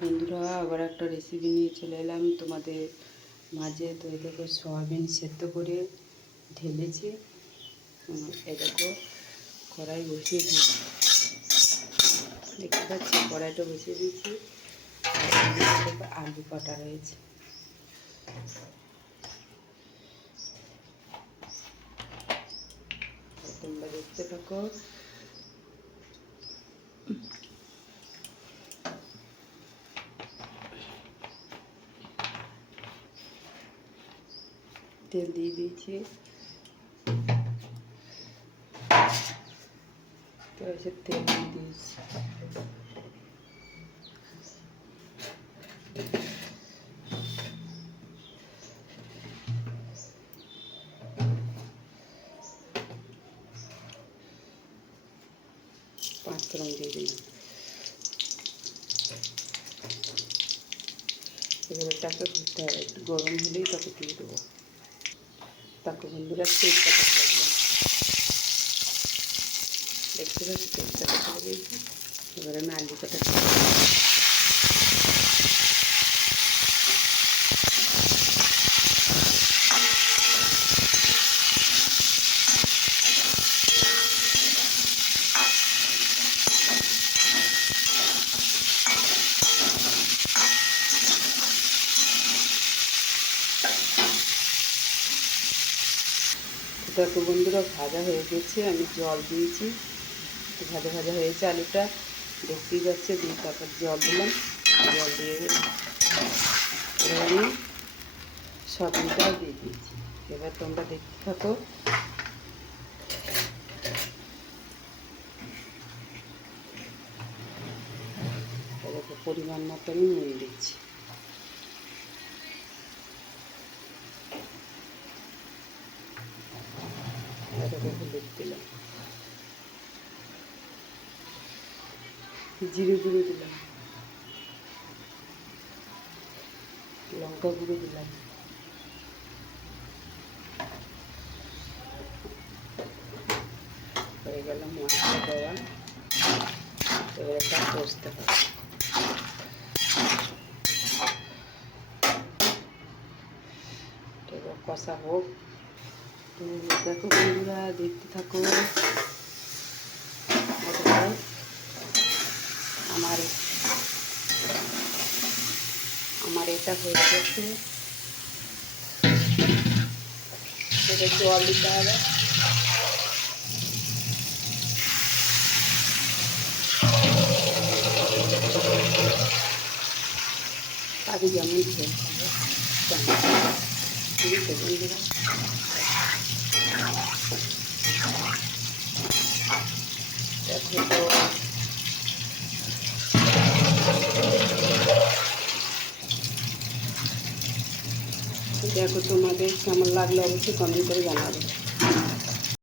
বন্ধুরা, আবার একটা রেসিপি নিয়ে চলে এলাম তোমাদের মাঝে। তো এই দেখো, সয়াবিন সেদ্ধ করে ঢেলেছি। এই দেখো, কড়াই বসিয়ে দিয়েছি, দেখতে পাচ্ছি কড়াইটা বসিয়ে দিয়েছি। আর আলু কাটা রয়েছে। তোমরা দেখতে থাকো। তেল দিয়ে দিয়েছি, তো এসে তেল দিয়ে দিয়েছি। পাঁচফোড়ন দিয়ে দিলাম। এবার এটাকে ঘুরতে হবে, একটু গরম হলেই তাকে দিয়ে দেবো। তাকে বন্ধুরা তেজপাতা ফেলে দিলাম, দেখতে পাচ্ছি তেজপাতা ফেলে দিয়েছি। এবার আমি আলু কাটা দেখো বন্ধুরা, ভাজা হয়ে গেছে। আমি জল দিয়েছি, একটু ভাজা ভাজা হয়েছে আলুটা, দেখতেই পাচ্ছে। দিয়ে তারপর জল দিলাম, জল দিয়ে এবার আমি সবজিটাও দিয়ে দিয়েছি। এবার তোমরা দেখতে থাকো। দেখো, পরিমাণ মতো আমি নুন দিচ্ছি। দেখো, হলুদ দিলাম, জিরে গুঁড়ো দিলাম, লঙ্কা গুঁড়ো দিলাম, হয়ে গেল মশলা দেওয়া। এবার একটা কষতে হবে। এবার কষা হোক। তো দেখো বন্ধুরা, দেখতে থাকো। আমার এটা হয়ে গেছে। এটা জল দিতে হবে। আগে যেমন খেয়ে খাবো, ঠিক আছে বন্ধুরা। দেখো তো, দেখো তোমাদের কেমন লাগলো অবশ্যই কমেন্ট করে জানাবে।